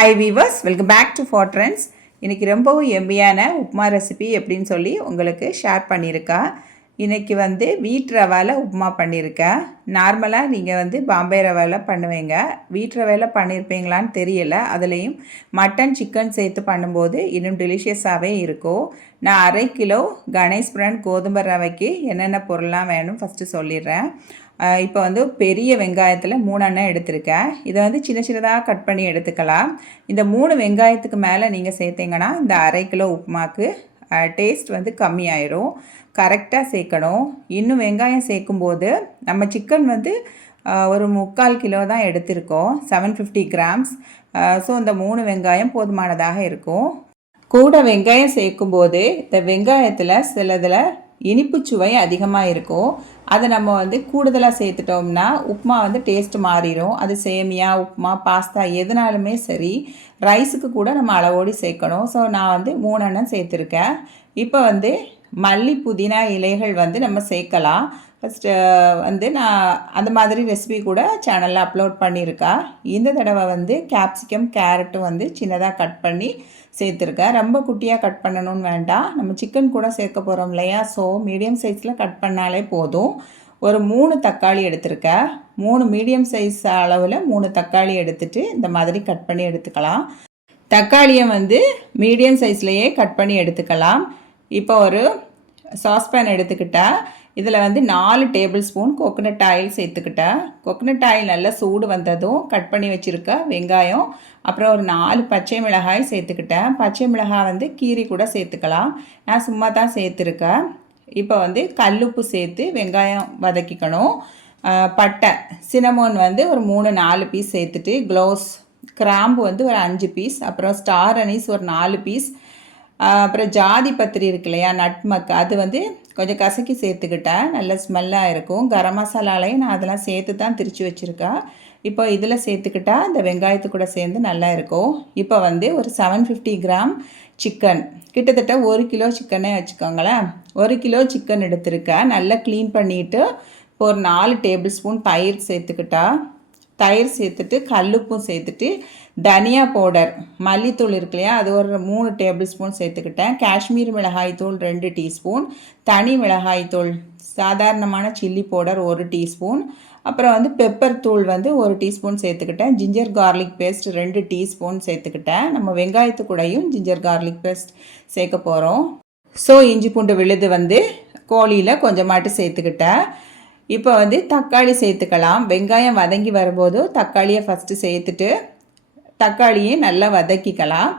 Hi viewers, welcome back to for trends. இன்றைக்கி ரொம்பவும் எம்மியான upma recipe எப்படின்னு சொல்லி உங்களுக்கு ஷேர் பண்ணியிருக்கேன். இன்றைக்கி வீட் ரவாவில் உப்புமா பண்ணியிருக்கேன். நார்மலாக நீங்கள் பாம்பே ரவாவில் பண்ணுவீங்க. வீட் ரவாவில் பண்ணியிருப்பீங்களான்னு தெரியல. அதுலேயும் மட்டன் சிக்கன் சேர்த்து பண்ணும்போது இன்னும் டெலிஷியஸாகவே இருக்கும். நான் 1/2 கிலோ கணேஷ் பிராண்ட் கோதுமை ரவைக்கு என்னென்ன பொருள்லாம் வேணும் ஃபஸ்ட்டு சொல்லிடுறேன். இப்போ பெரிய வெங்காயத்தில் 3 எண்ணெய் எடுத்திருக்கேன். இதை சின்ன சின்னதாக கட் பண்ணி எடுத்துக்கலாம். இந்த 3 வெங்காயத்துக்கு மேலே நீங்கள் சேர்த்திங்கன்னா இந்த 1/2 கிலோ உப்புமாக்கு டேஸ்ட் கம்மியாயிரும். கரெக்டாக சேர்க்கணும். இன்னும் வெங்காயம் சேர்க்கும்போது நம்ம சிக்கன் ஒரு 3/4 கிலோ தான் எடுத்திருக்கோம், 750 கிராம்ஸ். ஸோ இந்த 3 வெங்காயம் போதுமானதாக இருக்கும். கூட வெங்காயம் சேர்க்கும்போது இந்த வெங்காயத்தில் சிலதில் இனிப்பு சுவை அதிகமாக இருக்கும். அதை நம்ம கூடுதலாக சேர்த்துட்டோம்னா உப்புமா டேஸ்ட்டு மாறிடும். அது சேமியா, உப்புமா, பாஸ்தா எதுனாலுமே சரி, ரைஸுக்கு கூட நம்ம அளவோடு சேர்க்கணும். ஸோ நான் 3 எண்ணெய் சேர்த்துருக்கேன். இப்போ மல்லி, புதினா இலைகள் நம்ம சேர்க்கலாம். ஃபஸ்ட்டு நான் அந்த மாதிரி ரெசிபி கூட சேனலில் அப்லோட் பண்ணியிருக்கேன். இந்த தடவை கேப்சிகம், கேரட்டும் சின்னதாக கட் பண்ணி சேர்த்துருக்கேன். ரொம்ப குட்டியாக கட் பண்ணணும்னு வேண்டாம். நம்ம சிக்கன் கூட சேர்க்க போகிறோம் இல்லையா, ஸோ மீடியம் சைஸில் கட் பண்ணாலே போதும். ஒரு 3 தக்காளி எடுத்திருக்கேன். 3 மீடியம் சைஸ் அளவில் 3 தக்காளி எடுத்துகிட்டு இந்த மாதிரி கட் பண்ணி எடுத்துக்கலாம். தக்காளியை மீடியம் சைஸ்லேயே கட் பண்ணி எடுத்துக்கலாம். இப்போ ஒரு சாஸ்பேன் எடுத்துக்கிட்டேன். இதில் 4 டேபிள் ஸ்பூன் கோகோனட் ஆயில் சேர்த்துக்கிட்டேன். கோகோனட் ஆயில் நல்லா சூடு வந்ததும் கட் பண்ணி வச்சுருக்க வெங்காயம், அப்புறம் ஒரு 4 பச்சை மிளகாய் சேர்த்துக்கிட்டேன். பச்சை மிளகாய் கீரி கூட சேர்த்துக்கலாம். நான் சும்மா தான் சேர்த்துருக்கேன். இப்போ கல்லுப்பு சேர்த்து வெங்காயம் வதக்கிக்கணும். பட்டை, சினமோன் ஒரு 3-4 பீஸ் சேர்த்துட்டு, க்ளோவ்ஸ், கிராம்பு ஒரு 5 பீஸ், அப்புறம் ஸ்டார் அனீஸ் ஒரு 4 பீஸ், அப்புறம் ஜாதி பத்திரி இருக்கு இல்லையா, நட்மக், அது கொஞ்சம் கசக்கி சேர்த்துக்கிட்டேன். நல்ல ஸ்மெல்லாக இருக்கும். கரம் மசாலாலையும் நான் அதெல்லாம் சேர்த்து தான் திரித்து வச்சுருக்கேன். இப்போ இதில் சேர்த்துக்கிட்டா இந்த வெங்காயத்து கூட சேர்ந்து நல்லா இருக்கும். இப்போ ஒரு 750 கிராம் சிக்கன், கிட்டத்தட்ட 1 கிலோ சிக்கனே வச்சுக்கோங்களேன். 1 கிலோ சிக்கன் எடுத்துருக்கேன். நல்லா க்ளீன் பண்ணிவிட்டு இப்போ ஒரு 4 டேபிள் ஸ்பூன் தயிர் சேர்த்துக்கிட்டா, தயிர் சேர்த்துட்டு கல்லுப்பும் சேர்த்துட்டு, தனியா பவுடர், மல்லித்தூள் இருக்கு இல்லையா, அது ஒரு 3 டேபிள் ஸ்பூன் சேர்த்துக்கிட்டேன். காஷ்மீர் மிளகாய் தூள் 2 டீஸ்பூன், தனி மிளகாய் தூள், சாதாரணமான சில்லி பவுடர் 1 டீஸ்பூன், அப்புறம் பெப்பர் தூள் 1 டீஸ்பூன் சேர்த்துக்கிட்டேன். ஜிஞ்சர் கார்லிக் பேஸ்ட் 2 டீஸ்பூன் சேர்த்துக்கிட்டேன். நம்ம வெங்காயத்து கூடயும் ஜிஞ்சர் கார்லிக் பேஸ்ட் சேர்க்க போகிறோம். ஸோ இஞ்சி பூண்டு விழுது கோழியில் கொஞ்சமாட்டு சேர்த்துக்கிட்டேன். இப்போ தக்காளி சேர்த்துக்கலாம். வெங்காயம் வதங்கி வரும்போது தக்காளியை ஃபஸ்ட்டு சேர்த்துட்டு தக்காளியை நல்லா வதக்கிக்கலாம்.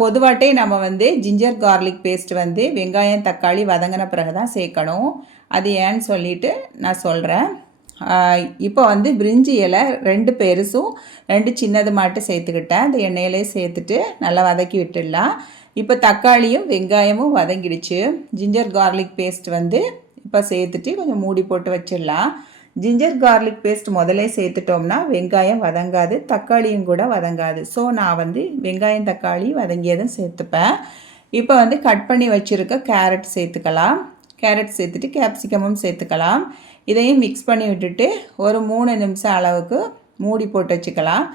பொதுவாட்டே நம்ம ஜிஞ்சர் கார்லிக் பேஸ்ட் வெங்காயம் தக்காளி வதங்கின பிறகு தான் சேர்க்கணும். அது ஏன்னு சொல்லிட்டு நான் சொல்கிறேன். இப்போ பிரிஞ்சி இலை 2 பெருசும் 2 சின்னது மாட்டு சேர்த்துக்கிட்டேன். அந்த எண்ணெயிலே சேர்த்துட்டு நல்லா வதக்கி விட்டுடலாம். இப்போ தக்காளியும் வெங்காயமும் வதங்கிடுச்சு. ஜிஞ்சர் கார்லிக் பேஸ்ட் இப்போ சேர்த்துட்டு கொஞ்சம் மூடி போட்டு வச்சிடலாம். ஜிஞ்சர் கார்லிக் பேஸ்ட் முதலே சேர்த்துட்டோம்னா வெங்காயம் வதங்காது, தக்காளியும் கூட வதங்காது. ஸோ நான் வெங்காயம் தக்காளி வதங்கியதும் சேர்த்துப்பேன். இப்போ கட் பண்ணி வச்சுருக்க கேரட் சேர்த்துக்கலாம். கேரட் சேர்த்துட்டு கேப்சிகமும் சேர்த்துக்கலாம். இதையும் மிக்ஸ் பண்ணி விட்டுட்டு ஒரு 3 நிமிஷம் அளவுக்கு மூடி போட்டு வச்சுக்கலாம்.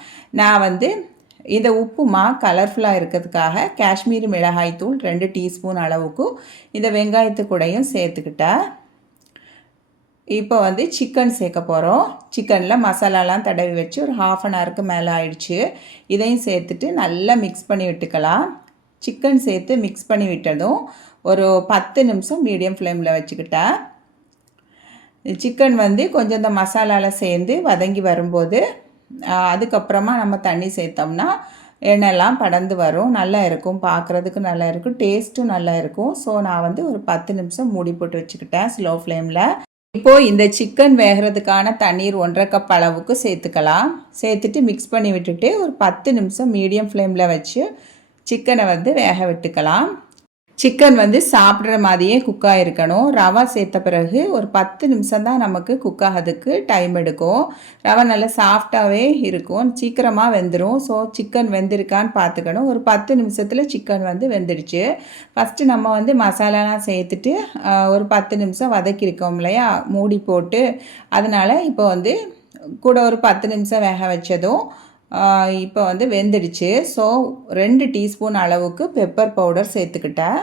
நான் இந்த உப்புமா கலர்ஃபுல்லாக இருக்கிறதுக்காக காஷ்மீரி மிளகாய் தூள் 2 டீஸ்பூன் அளவுக்கு இந்த வெங்காயத்து கூடையும் சேர்த்துக்கிட்டேன். இப்போ சிக்கன் சேர்க்க போகிறோம். சிக்கனில் மசாலாலாம் தடவி வச்சு ஒரு 1/2 அன் ஹவருக்கு மேலே ஆயிடுச்சு. இதையும் சேர்த்துட்டு நல்லா மிக்ஸ் பண்ணி விட்டுக்கலாம். சிக்கன் சேர்த்து மிக்ஸ் பண்ணி விட்டதும் ஒரு 10 நிமிஷம் மீடியம் ஃப்ளேமில் வச்சுக்கிட்டேன். சிக்கன் கொஞ்சம் இந்த மசாலாவில் சேர்ந்து வதங்கி வரும்போது அதுக்கப்புறமா நம்ம தண்ணி சேர்த்தோம்னா எண்ணெய்லாம் படர்ந்து வரும். நல்லா இருக்கும், பார்க்குறதுக்கு நல்லா இருக்கும், டேஸ்ட்டும் நல்லா இருக்கும். ஸோ நான் ஒரு 10 நிமிஷம் மூடி போட்டு வச்சுக்கிட்டேன் ஸ்லோ ஃப்ளேமில். இப்போது இந்த சிக்கன் வேகிறதுக்கான தண்ணீர் 1/2 கப் அளவுக்கு சேர்த்துக்கலாம். சேர்த்துட்டு மிக்ஸ் பண்ணி விட்டுட்டு ஒரு 10 நிமிஷம் மீடியம் ஃப்ளேமில் வச்சு சிக்கனை வேக விட்டுக்கலாம். சிக்கன் சாப்பிட்ற மாதிரியே குக்காக இருக்கணும். ரவா சேர்த்த பிறகு ஒரு 10 நிமிஷம் தான் நமக்கு குக்காகிறதுக்கு டைம் எடுக்கும். ரவை நல்லா சாஃப்டாகவே இருக்கும், சீக்கிரமாக வெந்துடும். ஸோ சிக்கன் வெந்திருக்கான்னு பார்த்துக்கணும். ஒரு 10 நிமிஷத்தில் சிக்கன் வெந்துடுச்சு. ஃபஸ்ட்டு நம்ம மசாலாலாம் சேர்த்துட்டு ஒரு 10 நிமிஷம் வதக்கியிருக்கோம் இல்லையா, மூடி போட்டு. அதனால் இப்போ கூட ஒரு 10 நிமிஷம் வேக வச்சதும் இப்போ வந்து வெந்துடுச்சு. ஸோ 2 டீஸ்பூன் அளவுக்கு பெப்பர் பவுடர் சேர்த்துக்கிட்டேன்.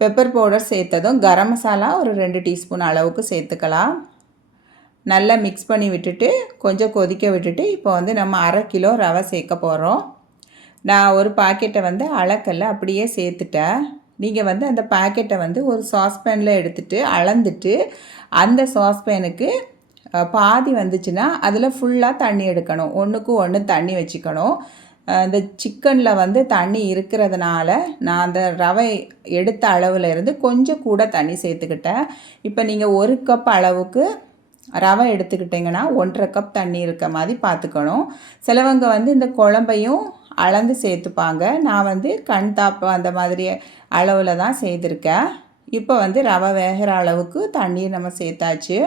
பெப்பர் பவுடர் சேர்த்ததும் கரம் மசாலா ஒரு 2 டீஸ்பூன் அளவுக்கு சேர்த்துக்கலாம். நல்லா மிக்ஸ் பண்ணி விட்டுட்டு கொஞ்சம் கொதிக்க விட்டுட்டு இப்போ வந்து நம்ம 1/2 கிலோ ரவை சேர்க்க போகிறோம். நான் ஒரு பாக்கெட்டை வந்து அளக்கல்ல அப்படியே சேர்த்துட்டேன். நீங்கள் வந்து அந்த பாக்கெட்டை வந்து ஒரு சாஸ்பேனில் எடுத்துகிட்டு அளந்துட்டு அந்த சாஸ்பேனுக்கு பாதி வந்துச்சுன்னா அதில் ஃபுல்லாக தண்ணி எடுக்கணும். ஒன்றுக்கு ஒன்று தண்ணி வச்சுக்கணும். இந்த சிக்கனில் வந்து தண்ணி இருக்கிறதுனால நான் அந்த ரவை எடுத்த அளவில் இருந்து கொஞ்சம் கூட தண்ணி சேர்த்துக்கிட்டேன். இப்போ நீங்கள் 1 கப் அளவுக்கு ரவை எடுத்துக்கிட்டிங்கன்னா 1/2 கப் தண்ணி இருக்க மாதிரி பார்த்துக்கணும். சிலவங்க வந்து இந்த குழம்பையும் அளந்து சேர்த்துப்பாங்க. நான் வந்து கண் தாப்பு அந்த மாதிரி அளவில் தான் செய்திருக்கேன். இப்போ வந்து ரவை வேகிற அளவுக்கு தண்ணியை நம்ம சேர்த்தாச்சு.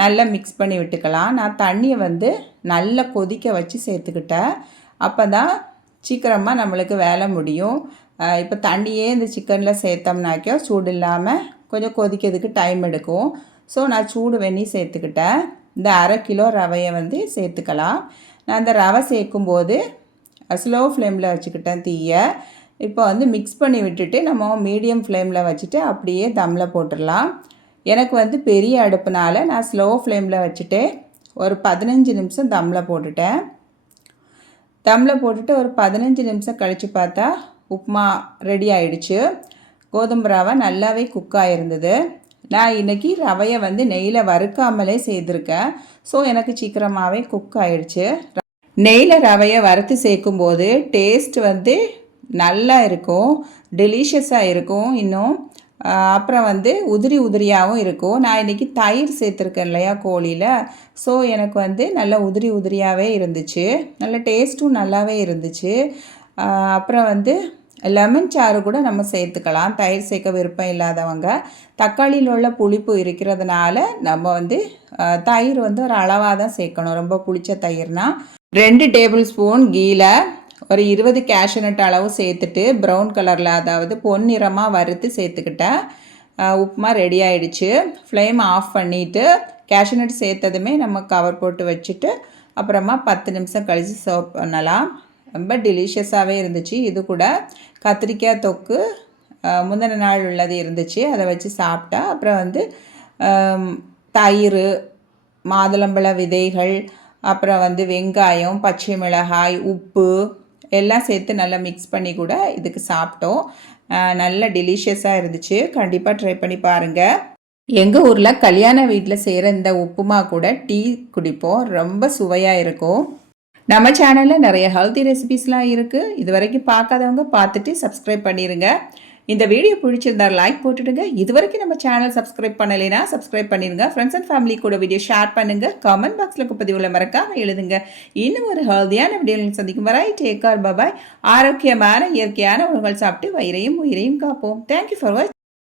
நல்லா மிக்ஸ் பண்ணி விட்டுக்கலாம். நான் தண்ணியை வந்து நல்லா கொதிக்க வச்சு சேர்த்துக்கிட்டேன். அப்போ தான் சீக்கிரமாக நம்மளுக்கு வேலை முடியும். இப்போ தண்ணியே இந்த சிக்கனில் சேர்த்தோம்னாக்கா சூடு இல்லாமல் கொஞ்சம் கொதிக்கிறதுக்கு டைம் எடுக்கும். ஸோ நான் சூடு வெந்நி சேர்த்துக்கிட்டேன். இந்த 1/2 கிலோ ரவையை வந்து சேர்த்துக்கலாம். நான் அந்த ரவை சேர்க்கும்போது ஸ்லோ ஃப்ளேமில் வச்சுக்கிட்டேன் தீயை. இப்போ வந்து மிக்ஸ் பண்ணி விட்டுட்டு நம்ம மீடியம் ஃப்ளேமில் வச்சுட்டு அப்படியே தம்மில் போட்டுடலாம். எனக்கு வந்து பெரிய அடுப்புனால நான் ஸ்லோ ஃப்ளேமில் வச்சுட்டு ஒரு 15 நிமிஷம் தம்மில் போட்டுட்டேன். தம்மில் போட்டுட்டு ஒரு 15 நிமிஷம் கழித்து பார்த்தா உப்புமா ரெடி ஆகிடுச்சு. கோதுமை ரவை நல்லாவே குக் ஆகிருந்தது. நான் இன்றைக்கி ரவையை வந்து நெய்யில் வறுக்காமலே செய்திருக்கேன். ஸோ எனக்கு சீக்கிரமாகவே குக் ஆகிடுச்சு. நெய்யில் ரவையை வறுத்து சேர்க்கும்போது டேஸ்ட் வந்து நல்லா இருக்கும், டெலிஷியஸாக இருக்கும். இன்னும் அப்புறம் வந்து உதிரி உதிரியாகவும் இருக்கும். நான் இன்றைக்கி தயிர் சேர்த்துருக்கேன் இல்லையா கோழியில். ஸோ எனக்கு வந்து நல்லா உதிரி உதிரியாகவே இருந்துச்சு. நல்ல டேஸ்ட்டும் நல்லாவே இருந்துச்சு. அப்புறம் வந்து லெமன் சாறு கூட நம்ம சேர்த்துக்கலாம், தயிர் சேர்க்க விருப்பம் இல்லாதவங்க. தக்காளியில் உள்ள புளிப்பு இருக்கிறதுனால நம்ம வந்து தயிர் வந்து ஒரு அளவாக தான் சேர்க்கணும். ரொம்ப புளிச்ச தயிர்னால் 2 டேபிள் ஸ்பூன் கீழ ஒரு 20 கேஷ்யூநட் அளவு சேர்த்துட்டு ப்ரௌன் கலரில், அதாவது பொன்னிறமாக வறுத்து சேர்த்துக்கிட்டேன். உப்புமா ரெடி ஆகிடுச்சு. ஃப்ளேம் ஆஃப் பண்ணிவிட்டு கேஷ்யூநட் சேர்த்ததுமே நம்ம கவர் போட்டு வச்சுட்டு அப்புறமா 10 நிமிஷம் கழித்து சர்வ் பண்ணலாம். ரொம்ப டெலிஷியஸாகவே இருந்துச்சு. இது கூட கத்திரிக்காய் தொக்கு முந்தின நாள் உள்ளது இருந்துச்சு, அதை வச்சு சாப்பிட்டா. அப்புறம் வந்து தயிர், மாதுளம்பழ விதைகள், அப்புறம் வந்து வெங்காயம், பச்சை மிளகாய், உப்பு எல்லாம் சேர்த்து நல்லா மிக்ஸ் பண்ணி கூட இதுக்கு சாப்பிட்டோம். நல்ல டெலிஷியஸாக இருந்துச்சு. கண்டிப்பாக ட்ரை பண்ணி பாருங்கள். எங்கள் ஊரில் கல்யாண வீட்டில் செய்கிற இந்த உப்புமா கூட டீ குடிப்போம். ரொம்ப சுவையாக இருக்கும். நம்ம சேனலில் நிறைய ஹெல்த்தி ரெசிபீஸ்லாம் இருக்குது. இது வரைக்கும் பார்க்காதவங்க பார்த்துட்டு சப்ஸ்கிரைப் பண்ணிடுங்க. இந்த வீடியோ பிடிச்சிருந்தா லைக் போட்டுடுங்க. இது வரைக்கும் நம்ம சேனல் சப்ஸ்கிரைப் பண்ணலைன்னா சப்ஸ்கிரைப் பண்ணிடுங்க. ஃப்ரெண்ட்ஸ் அண்ட் ஃபேமிலி கூட வீடியோ ஷேர் பண்ணுங்கள். கமெண்ட் பாக்ஸில் பதிவுள்ள மறக்காமல் எழுதுங்க. இன்னும் ஒரு ஹெல்த்தியான வீடியோவில் சந்திக்கும் வரை டேக் கேர், பாய். ஆரோக்கியமான இயற்கையான உணவுகள் சாப்பிட்டு வயிறையும் உயிரையும் காப்போம். தேங்க்யூ ஃபார் வாட்சிங்.